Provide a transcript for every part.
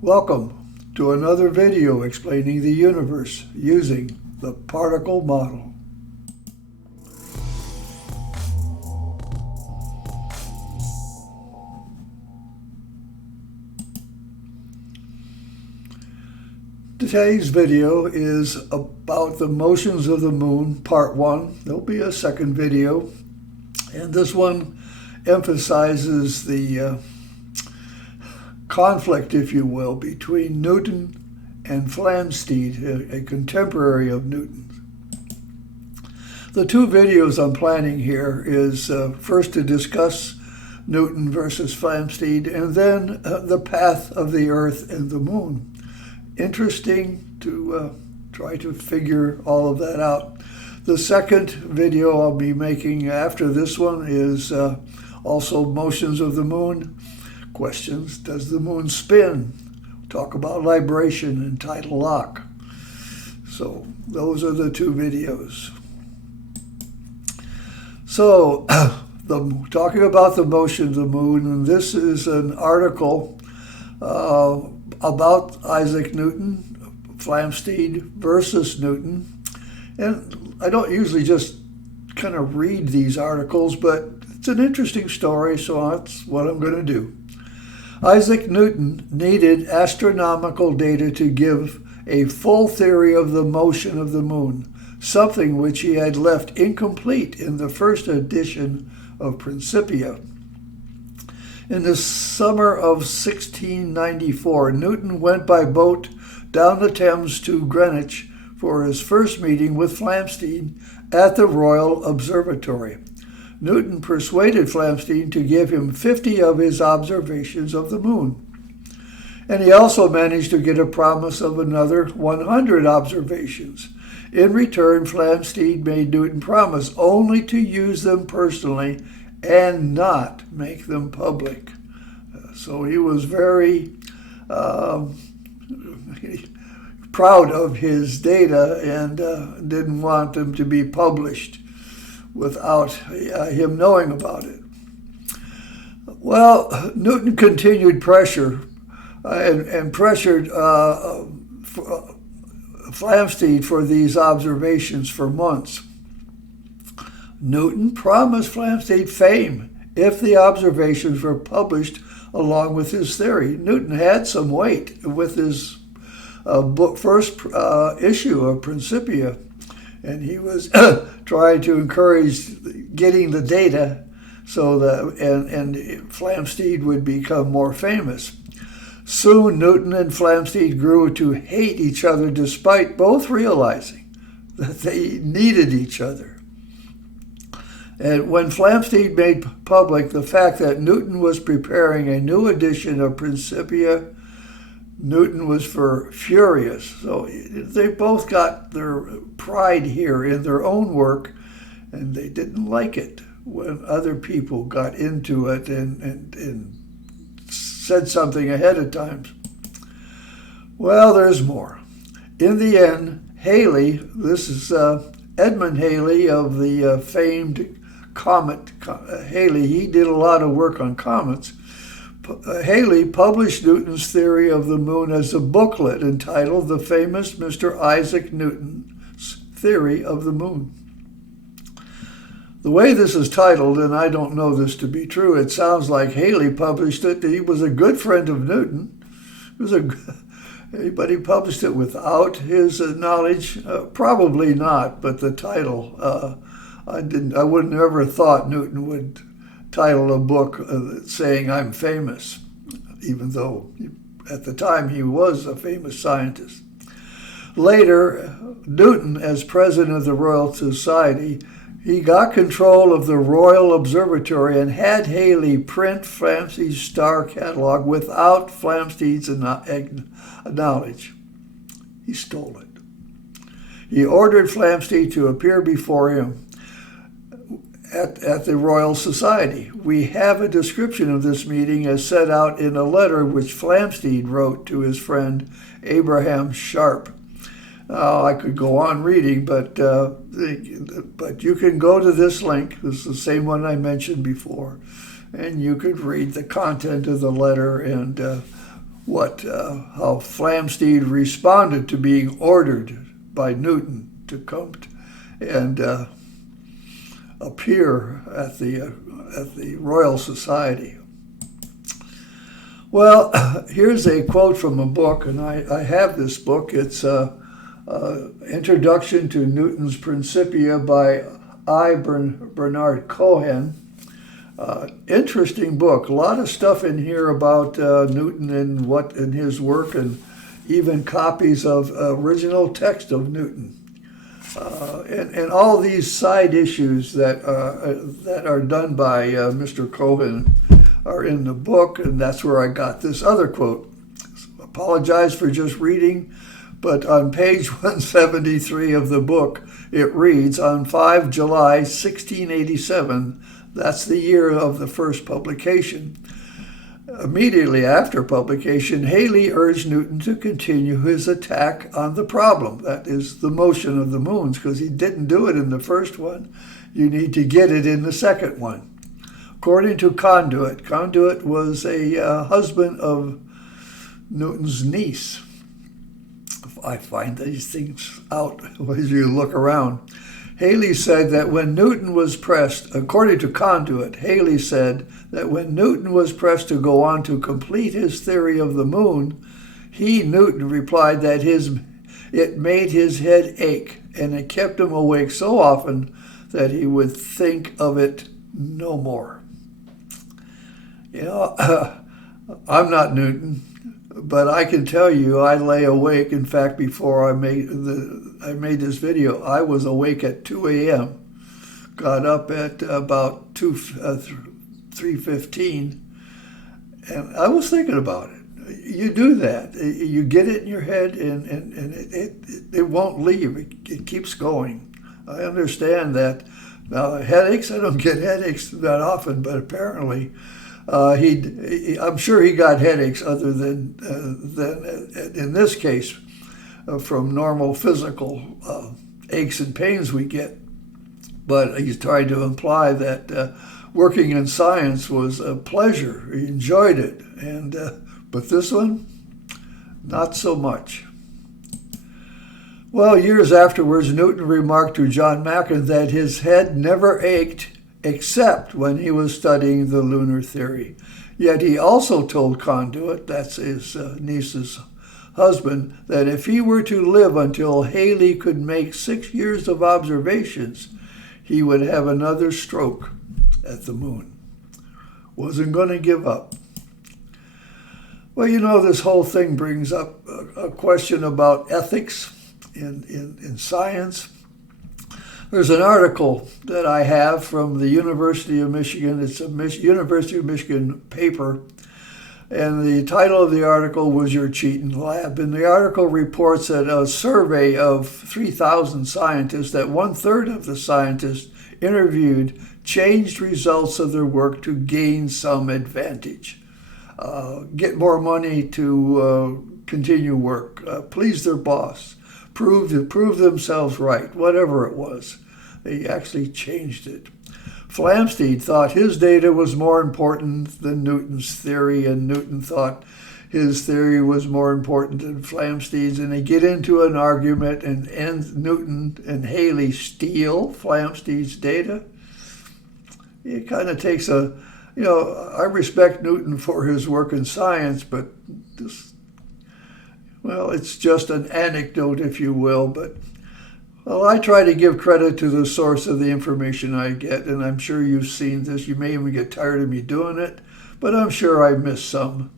Welcome to another video explaining the universe using the particle model. Today's video is about the motions of the moon, part one. There'll be a second video, and this one emphasizes the conflict, if you will, between Newton and Flamsteed, a contemporary of Newton's. The two videos I'm planning here is first to discuss Newton versus Flamsteed, and then the path of the Earth and the moon. Interesting to try to figure all of that out. The second video I'll be making after this one is also motions of the moon. Questions: does the moon spin? Talk about libration and tidal lock. So those are the two videos. So talking about the motion of the moon, and this is an article about Isaac Newton, Flamsteed versus Newton. And I don't usually just kind of read these articles, but it's an interesting story, so that's what I'm going to do. Isaac Newton needed astronomical data to give a full theory of the motion of the moon, something which he had left incomplete in the first edition of Principia. In the summer of 1694, Newton went by boat down the Thames to Greenwich for his first meeting with Flamsteed at the Royal Observatory. Newton persuaded Flamsteed to give him 50 of his observations of the moon. And he also managed to get a promise of another 100 observations. In return, Flamsteed made Newton promise only to use them personally and not make them public. So he was very proud of his data and didn't want them to be published without him knowing about it. Well, Newton continued pressure and pressured Flamsteed for these observations for months. Newton promised Flamsteed fame if the observations were published along with his theory. Newton had some weight with his first issue of Principia, and he was trying to encourage getting the data so that and Flamsteed would become more famous. Soon, Newton and Flamsteed grew to hate each other, despite both realizing that they needed each other. And when Flamsteed made public the fact that Newton was preparing a new edition of Principia, Newton was furious. So they both got their pride here in their own work, and they didn't like it when other people got into it and said something ahead of time. Well, there's more. In the end, Halley, this is Edmund Halley of the famed comet Halley. He did a lot of work on comets. Halley published Newton's theory of the moon as a booklet entitled The Famous Mr. Isaac Newton's Theory of the Moon. The way this is titled, and I don't know this to be true, it sounds like Halley published it. He was a good friend of Newton. But he published it without his knowledge? Probably not, but the title, I wouldn't have ever thought Newton would title a book saying I'm famous, even though at the time he was a famous scientist. Later, Newton, as president of the Royal Society, he got control of the Royal Observatory and had Halley print Flamsteed's star catalog without Flamsteed's knowledge. He stole it. He ordered Flamsteed to appear before him at the Royal Society. We have a description of this meeting as set out in a letter which Flamsteed wrote to his friend Abraham Sharp. I could go on reading, but you can go to this link. This is the same one I mentioned before, and you could read the content of the letter and how Flamsteed responded to being ordered by Newton to come and appear at the Royal Society. Well, here's a quote from a book, and I have this book. It's Introduction to Newton's Principia by Bernard Cohen. Interesting book. A lot of stuff in here about Newton and what in his work, and even copies of original text of Newton. And all these side issues that are done by Mr. Cohen are in the book, and that's where I got this other quote. Apologize for just reading, but on page 173 of the book, it reads, on 5 July 1687, that's the year of the first publication. Immediately after publication, Halley urged Newton to continue his attack on the problem, that is the motion of the moons, because he didn't do it in the first one. You need to get it in the second one. According to Conduit was a husband of Newton's niece. I find these things out as you look around. Halley said that when Newton was pressed, according to Conduit, Halley said that when Newton was pressed to go on to complete his theory of the moon, Newton, replied that it made his head ache, and it kept him awake so often that he would think of it no more. I'm not Newton, but I can tell you I lay awake. In fact, before I made this video, I was awake at 2 a.m., got up at about 3:15, and I was thinking about it. You do that. You get it in your head, and it won't leave. It keeps going. I understand that. Now, headaches, I don't get headaches that often, but apparently I'm sure he got headaches other than in this case, from normal physical aches and pains we get. But he's trying to imply that working in science was a pleasure. He enjoyed it. But this one, not so much. Well, years afterwards, Newton remarked to John Mackin that his head never ached except when he was studying the lunar theory. Yet he also told Conduit, that's his niece's husband, that if he were to live until Halley could make 6 years of observations, he would have another stroke at the moon. Wasn't going to give up. Well, this whole thing brings up a question about ethics in science. There's an article that I have from the University of Michigan. It's a University of Michigan paper, and the title of the article was Your Cheatin Lab. And the article reports that a survey of 3,000 scientists, that 1/3 of the scientists interviewed changed results of their work to gain some advantage, get more money to continue work, please their boss, prove themselves right, whatever it was. They actually changed it. Flamsteed thought his data was more important than Newton's theory, and Newton thought his theory was more important than Flamsteed's, and they get into an argument, and Newton and Halley steal Flamsteed's data. It kind of takes I respect Newton for his work in science, but it's just an anecdote, if you will. But I try to give credit to the source of the information I get, and I'm sure you've seen this. You may even get tired of me doing it, but I'm sure I missed some.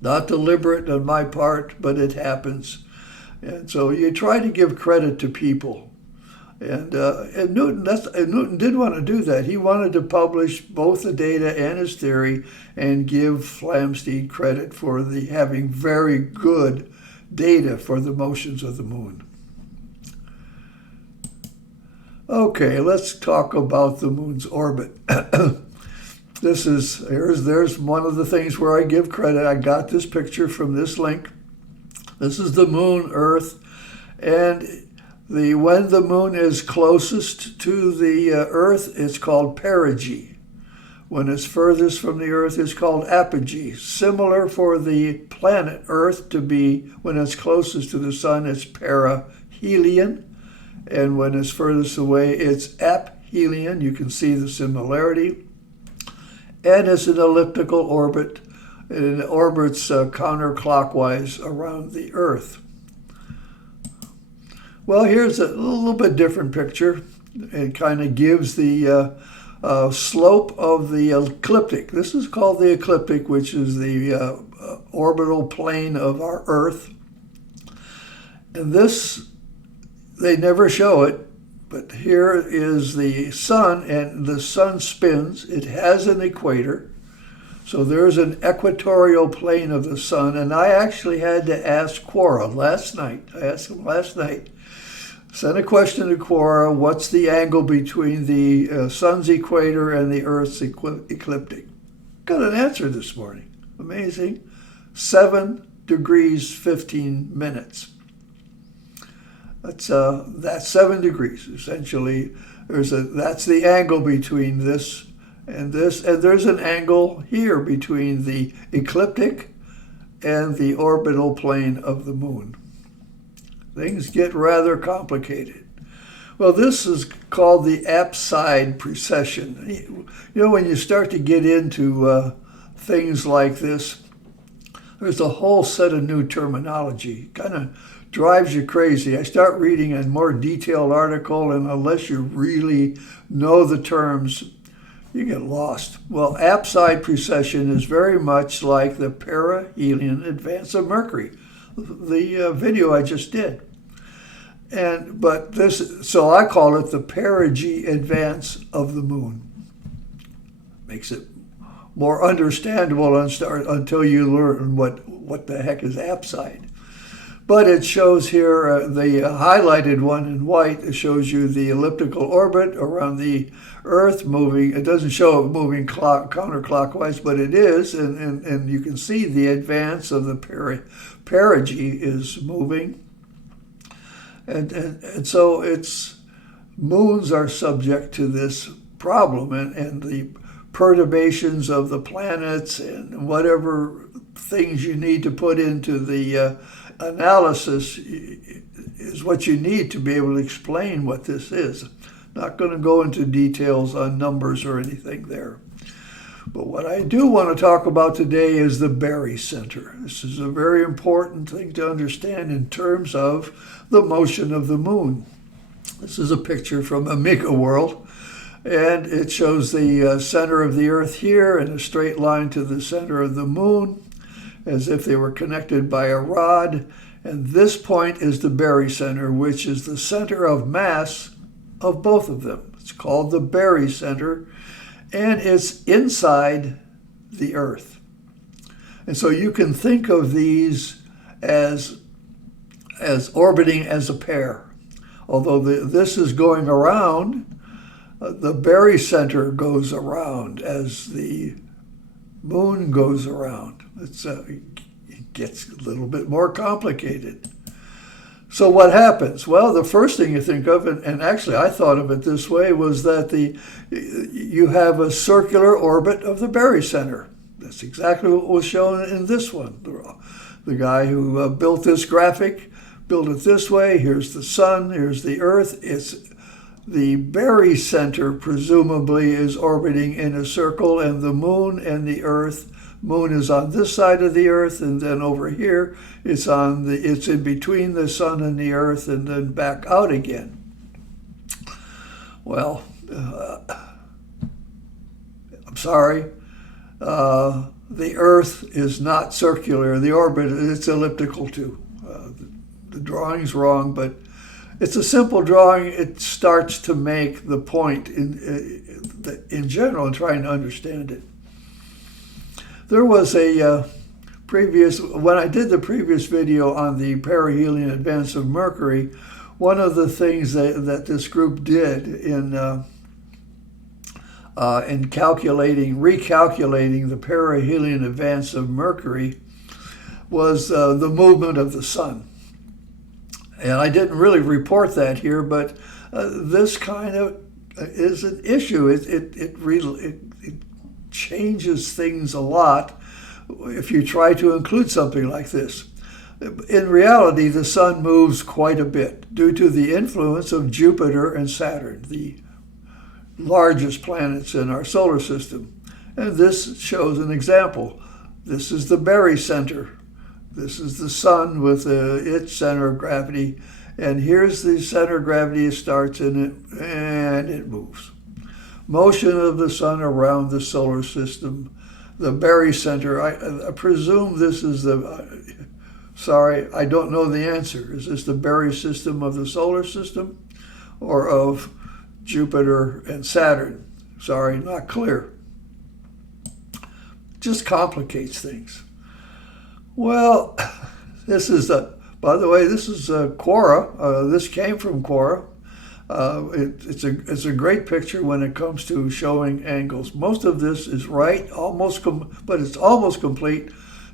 Not deliberate on my part, but it happens. And so you try to give credit to people. And Newton did want to do that. He wanted to publish both the data and his theory and give Flamsteed credit for having very good data for the motions of the moon. Okay, let's talk about the moon's orbit. There's one of the things where I give credit. I got this picture from this link. This is the moon, Earth, and when the moon is closest to the Earth, it's called perigee. when it's furthest from the Earth is called apogee. Similar for the planet Earth to be, when it's closest to the sun, it's perihelion. And when it's furthest away, it's aphelion. You can see the similarity. And it's an elliptical orbit. And it orbits counterclockwise around the Earth. Well, here's a little bit different picture. It kind of gives the slope of the ecliptic. This is called the ecliptic, which is the orbital plane of our Earth. And this, they never show it, but here is the sun, and the sun spins. It has an equator. So there's an equatorial plane of the sun, and I actually had to ask Quora last night. I asked him last night. Sent a question to Quora, what's the angle between the sun's equator and the Earth's ecliptic? Got an answer this morning. Amazing. 7 degrees 15 minutes. That's 7 degrees, essentially. That's the angle between this and this, and there's an angle here between the ecliptic and the orbital plane of the moon. Things get rather complicated. Well, this is called the Apside Precession. You know, when you start to get into things like this, there's a whole set of new terminology. Kind of drives you crazy. I start reading a more detailed article, and unless you really know the terms, you get lost. Well, Apside Precession is very much like the perihelion advance of Mercury, the video I just did. So I call it the perigee advance of the moon. Makes it more understandable until you learn what the heck is apside. But it shows here, the highlighted one in white, it shows you the elliptical orbit around the Earth moving. It doesn't show it moving counterclockwise, but it is, and you can see the advance of the perigee is moving. And so moons are subject to this problem, and the perturbations of the planets and whatever things you need to put into the analysis is what you need to be able to explain what this is. Not going to go into details on numbers or anything there. But what I do want to talk about today is the Barycenter. This is a very important thing to understand in terms of the motion of the moon. This is a picture from Amiga World, and it shows the center of the Earth here in a straight line to the center of the moon, as if they were connected by a rod. And this point is the Barycenter, which is the center of mass of both of them. It's called the Barycenter, and it's inside the Earth. And so you can think of these as orbiting as a pair. Although this is going around, the Barycenter goes around as the moon goes around. It gets a little bit more complicated. So what happens? Well, the first thing you think of, and actually I thought of it this way, was that you have a circular orbit of the Barycenter. That's exactly what was shown in this one. The guy who built this graphic built it this way. Here's the sun, here's the Earth. It's the Barycenter presumably is orbiting in a circle, and the moon and the Earth. Moon is on this side of the Earth, and then over here it's in between the sun and the Earth, and then back out again. Well, I'm sorry. The Earth is not circular. The orbit, it's elliptical too. The drawing's wrong, but it's a simple drawing. It starts to make the point in general in trying to understand it. There was when I did the previous video on the perihelion advance of Mercury, one of the things that this group did in recalculating the perihelion advance of Mercury was the movement of the sun. And I didn't really report that here, but this kind of is an issue. It changes things a lot if you try to include something like this. In reality, the sun moves quite a bit due to the influence of Jupiter and Saturn, the largest planets in our solar system. And this shows an example. This is the Barycenter. This is the sun with its center of gravity. And here's the center of gravity. It starts in it, and it moves. Motion of the sun around the solar system. The Barycenter, I presume this is sorry, I don't know the answer. Is this the Barry system of the solar system or of Jupiter and Saturn? Sorry, not clear. Just complicates things. Well, this is by the way, this is Quora. This came from Quora. It's a great picture when it comes to showing angles. Most of this is right, but it's almost complete.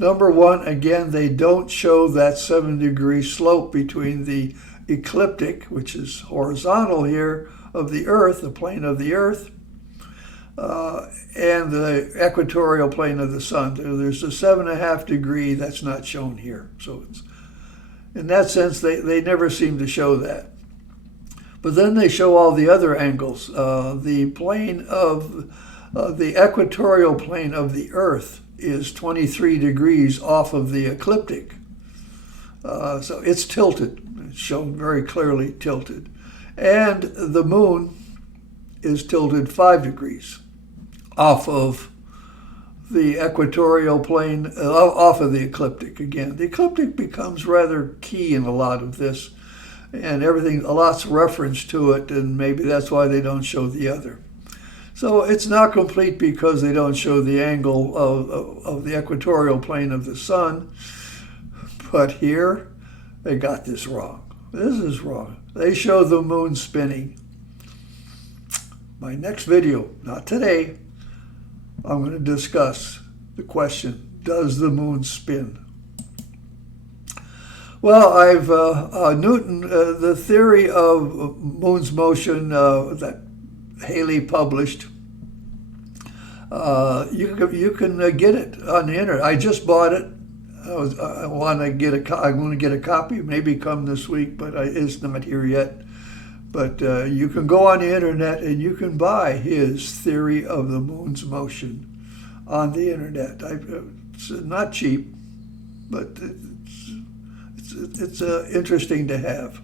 Number one, again, they don't show that 7-degree slope between the ecliptic, which is horizontal here, of the Earth, the plane of the Earth, and the equatorial plane of the sun. There's a 7.5 degree that's not shown here. So it's, in that sense, they never seem to show that. But then they show all the other angles. The plane of the equatorial plane of the Earth is 23 degrees off of the ecliptic. So it's tilted. It's shown very clearly tilted. And the moon is tilted 5 degrees off of the equatorial plane, off of the ecliptic again. The ecliptic becomes rather key in a lot of this, and everything, a lot's reference to it, and maybe that's why they don't show the other. So it's not complete because they don't show the angle of the equatorial plane of the sun. But here, they got this wrong. This is wrong. They show the moon spinning. My next video, not today, I'm going to discuss the question, does the moon spin? Well, Newton, the theory of moon's motion that Halley published, you can get it on the internet. I just bought it. I'm going to get a copy, maybe come this week, but it's not here yet. But you can go on the internet and you can buy his theory of the moon's motion on the internet. It's not cheap, but it's interesting to have.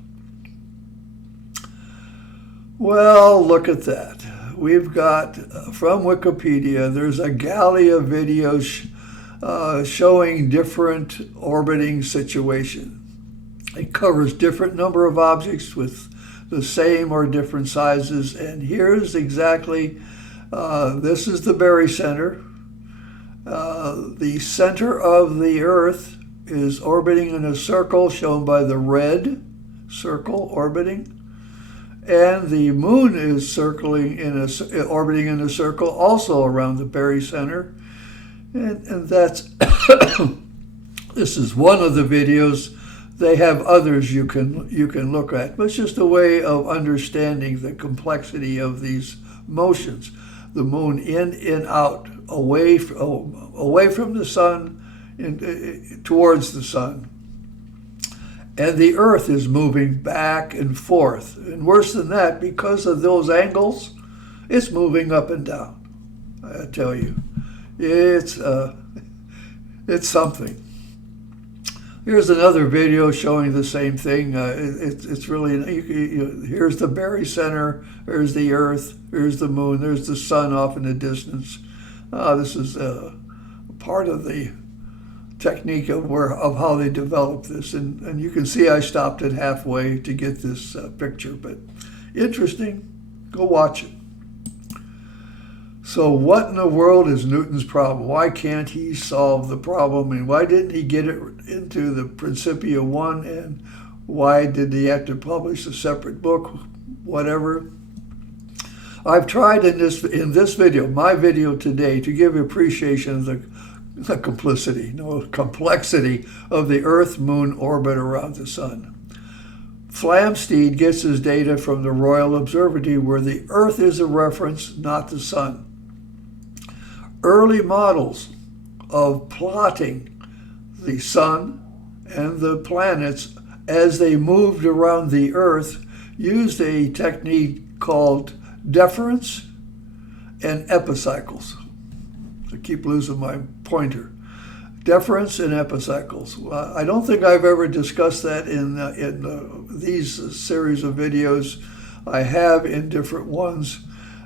Well, look at that. We've got, from Wikipedia, there's a Galley of videos showing different orbiting situation. It covers different number of objects with the same or different sizes. And here's exactly, this is the Barycenter. The center of the Earth is orbiting in a circle shown by the red circle orbiting. And the moon is orbiting in a circle also around the Barycenter. And that's, this is one of the videos. They have others you can look at, but it's just a way of understanding the complexity of these motions. The moon in and out, away from the sun, towards the sun. And the Earth is moving back and forth. And worse than that, because of those angles, it's moving up and down. I tell you, it's something. Here's another video showing the same thing. It's really, here's the Barycenter, there's the Earth, here's the moon, there's the sun off in the distance. This is part of the technique of how they developed this. And you can see I stopped it halfway to get this picture, but interesting. Go watch it. So what in the world is Newton's problem? Why can't he solve the problem? And why didn't he get it into the Principia 1? And why did he have to publish a separate book? Whatever. I've tried in this video, my video today, to give appreciation of the complexity of the Earth-Moon orbit around the sun. Flamsteed gets his data from the Royal Observatory, where the Earth is a reference, not the sun. early models of plotting the sun and the planets as they moved around the Earth used a technique called deference and epicycles. I keep losing my pointer. Deference and epicycles. I don't think I've ever discussed that in these series of videos. I have in different ones.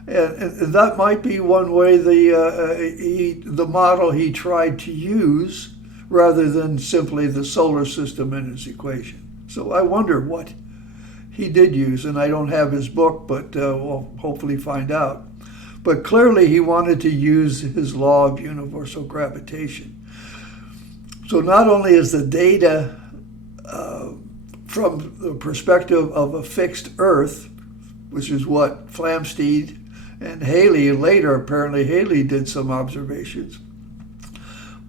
And that might be one way the model he tried to use rather than simply the solar system and its equation. So I wonder what he did use, and I don't have his book, but we'll hopefully find out. But clearly he wanted to use his law of universal gravitation. So not only is the data from the perspective of a fixed Earth, which is what Flamsteed and Halley later, apparently Halley did some observations.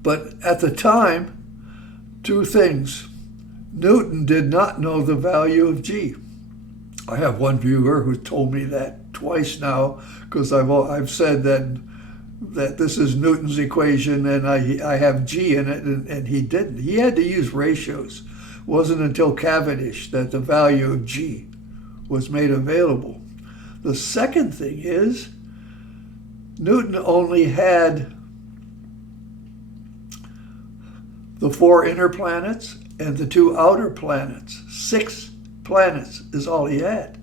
But at the time, two things. Newton did not know the value of G. I have one viewer who told me that twice now, because I've said that this is Newton's equation and I have G in it, and he didn't. He had to use ratios. It wasn't until Cavendish that the value of G was made available. The second thing is Newton only had the 4 inner planets and the 2 outer planets. 6 planets is all he had.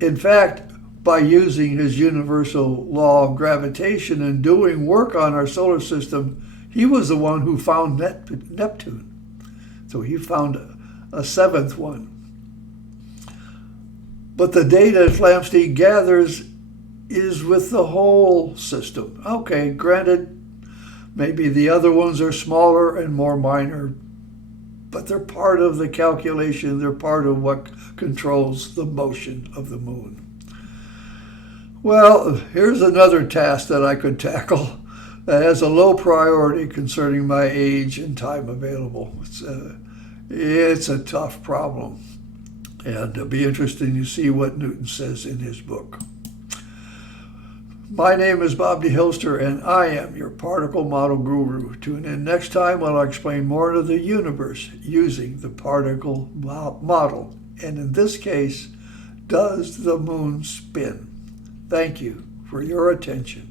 In fact, by using his universal law of gravitation and doing work on our solar system, he was the one who found Neptune. So he found a 7th one. But the data Flamsteed gathers is with the whole system. Okay, granted, maybe the other ones are smaller and more minor, but they're part of the calculation. They're part of what controls the motion of the moon. Well, here's another task that I could tackle that has a low priority concerning my age and time available. It's a tough problem, and it'll be interesting to see what Newton says in his book. My name is Bob D. Hilster, and I am your particle model guru. Tune in next time when I'll explain more of the universe using the particle model. And in this case, does the moon spin? Thank you for your attention.